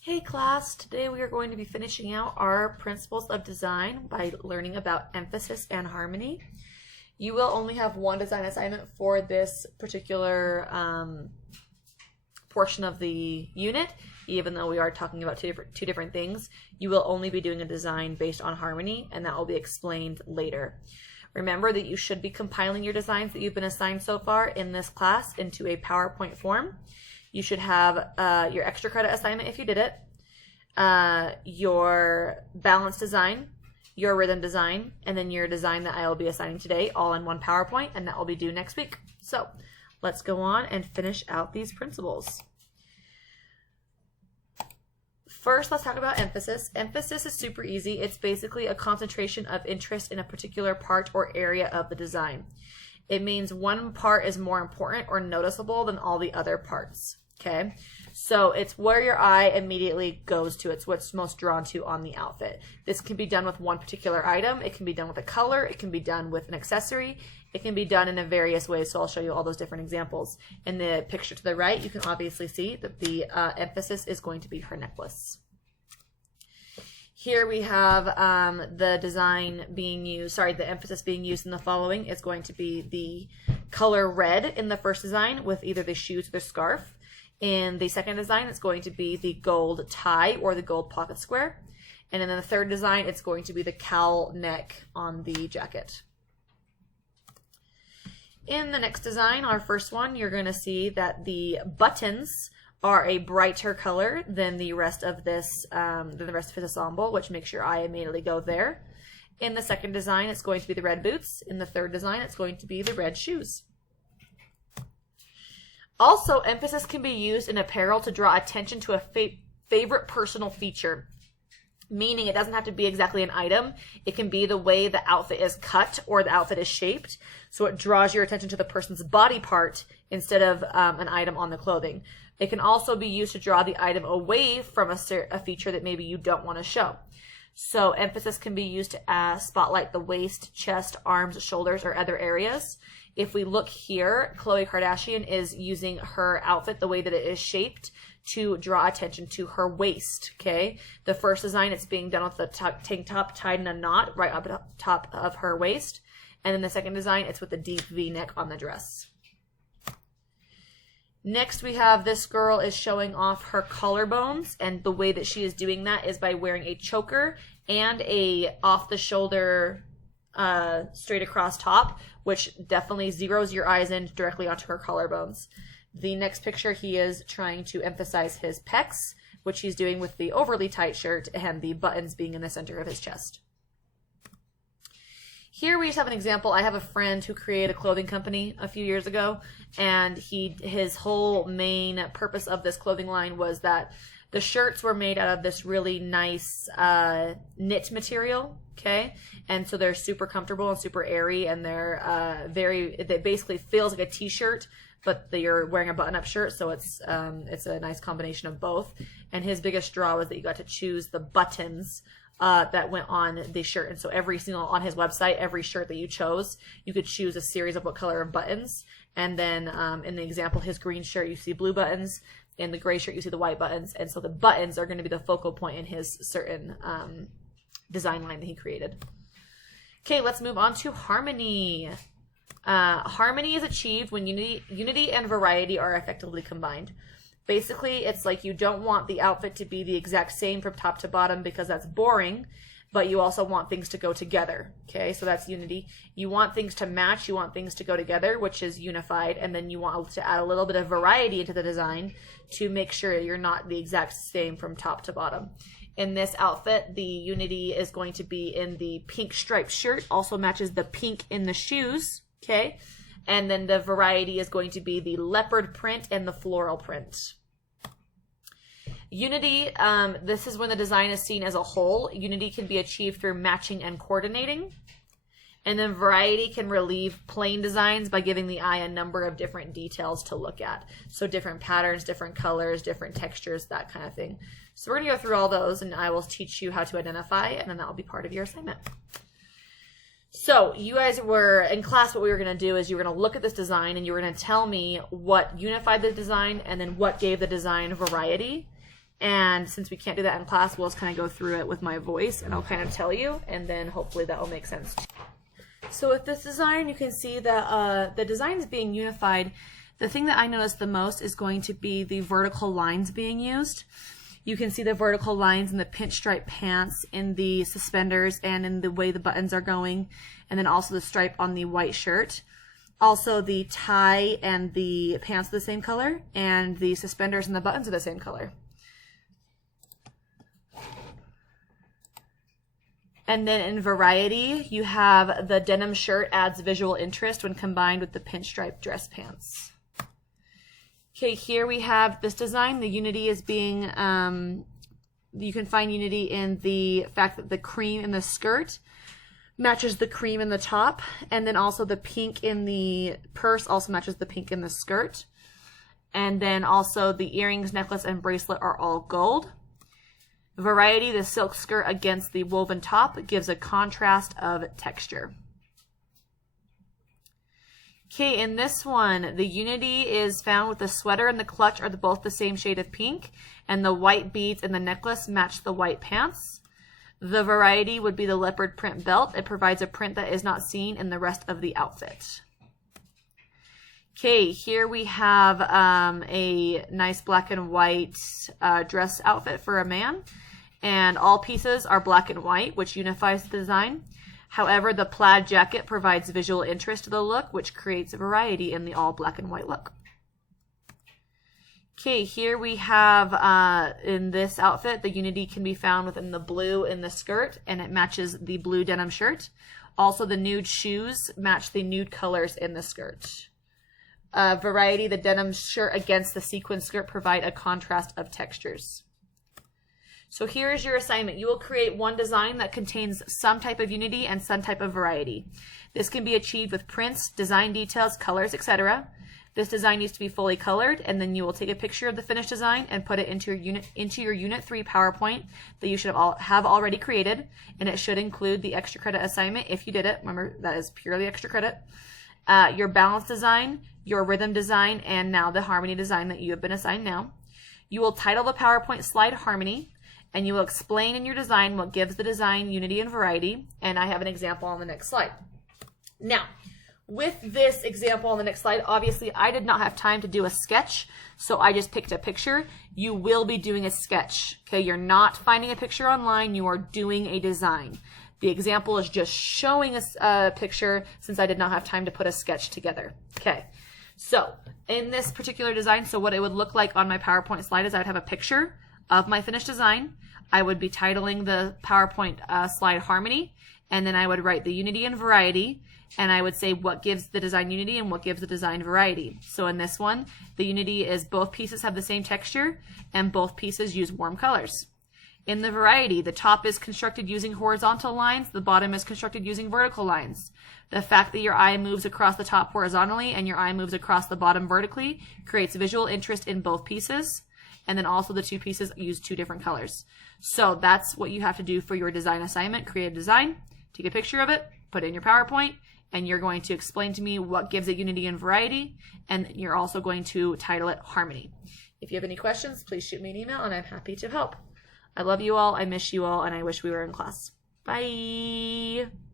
Hey class, today we are going to be finishing out our principles of design by learning about emphasis and harmony. You will only have one design assignment for this particular portion of the unit, even though we are talking about two different things. You will only be doing a design based on harmony, and that will be explained later. Remember that you should be compiling your designs that you've been assigned so far in this class into a PowerPoint form. You should have your extra credit assignment if you did it, your balance design, your rhythm design, and then your design that I will be assigning today all in one PowerPoint, and that will be due next week. So let's go on and finish out these principles. First, let's talk about emphasis. Emphasis is super easy. It's basically a concentration of interest in a particular part or area of the design. It means one part is more important or noticeable than all the other parts. Okay, so it's where your eye immediately goes to. It's what's most drawn to on the outfit. This can be done with one particular item. It can be done with a color. It can be done with an accessory. It can be done in various ways. So I'll show you all those different examples. In the picture to the right, you can obviously see that the emphasis is going to be her necklace. Here we have the design being used, the emphasis being used in the following is going to be the color red in the first design with either the shoes or the scarf. In the second design, it's going to be the gold tie or the gold pocket square. And in the third design, it's going to be the cowl neck on the jacket. In the next design, our first one, you're going to see that the buttons are a brighter color than the rest of this, ensemble, which makes your eye immediately go there. In the second design, it's going to be the red boots. In the third design, it's going to be the red shoes. Also, emphasis can be used in apparel to draw attention to a favorite personal feature, meaning it doesn't have to be exactly an item. It can be the way the outfit is cut or the outfit is shaped, so it draws your attention to the person's body part instead of an item on the clothing. It can also be used to draw the item away from a feature that maybe you don't want to show. So emphasis can be used to spotlight the waist, chest, arms, shoulders, or other areas. If we look here, Khloe Kardashian is using her outfit, the way that it is shaped, to draw attention to her waist, okay? The first design, it's being done with the tank top tied in a knot right up top of her waist. And then the second design, it's with the deep V-neck on the dress. Next, we have this girl is showing off her collarbones, and the way that she is doing that is by wearing a choker and a off-the-shoulder straight across top, which definitely zeroes your eyes in directly onto her collarbones. The next picture, he is trying to emphasize his pecs, which he's doing with the overly tight shirt and the buttons being in the center of his chest. Here we just have an example. I have a friend who created a clothing company a few years ago, and his whole main purpose of this clothing line was that the shirts were made out of this really nice knit material, okay? And so they're super comfortable and super airy, and they're it basically feels like a t-shirt, but you're wearing a button-up shirt, so it's a nice combination of both. And his biggest draw was that you got to choose the buttons that went on the shirt. And so on his website, every shirt that you chose, you could choose a series of what color of buttons. And then in the example, his green shirt, you see blue buttons. In the gray shirt, you see the white buttons. And so the buttons are going to be the focal point in his certain design line that he created. Okay, let's move on to harmony. Harmony is achieved when unity and variety are effectively combined. Basically, it's like you don't want the outfit to be the exact same from top to bottom because that's boring, but you also want things to go together, okay? So that's unity. You want things to match, you want things to go together, which is unified, and then you want to add a little bit of variety into the design to make sure you're not the exact same from top to bottom. In this outfit, the unity is going to be in the pink striped shirt, also matches the pink in the shoes, okay? And then the variety is going to be the leopard print and the floral print. Unity, this is when the design is seen as a whole. Unity can be achieved through matching and coordinating. And then variety can relieve plain designs by giving the eye a number of different details to look at. So different patterns, different colors, different textures, that kind of thing. So we're going to go through all those, and I will teach you how to identify, and then that will be part of your assignment. So you guys were in class. What we were going to do is you were going to look at this design and you were going to tell me what unified the design and then what gave the design variety. And since we can't do that in class, we'll just kind of go through it with my voice and I'll kind of tell you, and then hopefully that will make sense. So with this design, you can see that the design is being unified. The thing that I noticed the most is going to be the vertical lines being used. You can see the vertical lines in the pinstripe pants, in the suspenders, and in the way the buttons are going, and then also the stripe on the white shirt. Also, the tie and the pants are the same color, and the suspenders and the buttons are the same color. And then in variety, you have the denim shirt adds visual interest when combined with the pinstripe dress pants. Okay, here we have this design. The unity is being, you can find unity in the fact that the cream in the skirt matches the cream in the top, and then also the pink in the purse also matches the pink in the skirt. And then also the earrings, necklace, and bracelet are all gold. Variety, the silk skirt against the woven top gives a contrast of texture. Okay, in this one, the unity is found with the sweater and the clutch are both the same shade of pink, and the white beads in the necklace match the white pants. The variety would be the leopard print belt. It provides a print that is not seen in the rest of the outfit. Okay, here we have a nice black and white dress outfit for a man, and all pieces are black and white, which unifies the design. However, the plaid jacket provides visual interest to the look, which creates a variety in the all black and white look. Okay, here we have in this outfit, the unity can be found within the blue in the skirt, and it matches the blue denim shirt. Also, the nude shoes match the nude colors in the skirt. Variety, the denim shirt against the sequin skirt provide a contrast of textures. So here is your assignment. You will create one design that contains some type of unity and some type of variety. This can be achieved with prints, design details, colors, etc. This design needs to be fully colored, and then you will take a picture of the finished design and put it into your Unit 3 PowerPoint that you should have already created, and it should include the extra credit assignment if you did it. Remember, that is purely extra credit. Your balance design, your rhythm design, and now the harmony design that you have been assigned now. You will title the PowerPoint slide Harmony, and you will explain in your design what gives the design unity and variety, and I have an example on the next slide. Now, with this example on the next slide, obviously I did not have time to do a sketch, so I just picked a picture. You will be doing a sketch, okay? You're not finding a picture online, you are doing a design. The example is just showing us a picture since I did not have time to put a sketch together. Okay, so in this particular design, so what it would look like on my PowerPoint slide is I would have a picture of my finished design. I would be titling the PowerPoint slide Harmony, and then I would write the unity and variety, and I would say what gives the design unity and what gives the design variety. So in this one, the unity is both pieces have the same texture and both pieces use warm colors. In the variety, the top is constructed using horizontal lines, the bottom is constructed using vertical lines. The fact that your eye moves across the top horizontally and your eye moves across the bottom vertically creates visual interest in both pieces. And then also the two pieces use two different colors. So that's what you have to do for your design assignment. Create a design, take a picture of it, put it in your PowerPoint, and you're going to explain to me what gives it unity and variety, and you're also going to title it Harmony. If you have any questions, please shoot me an email, and I'm happy to help. I love you all, I miss you all, and I wish we were in class. Bye!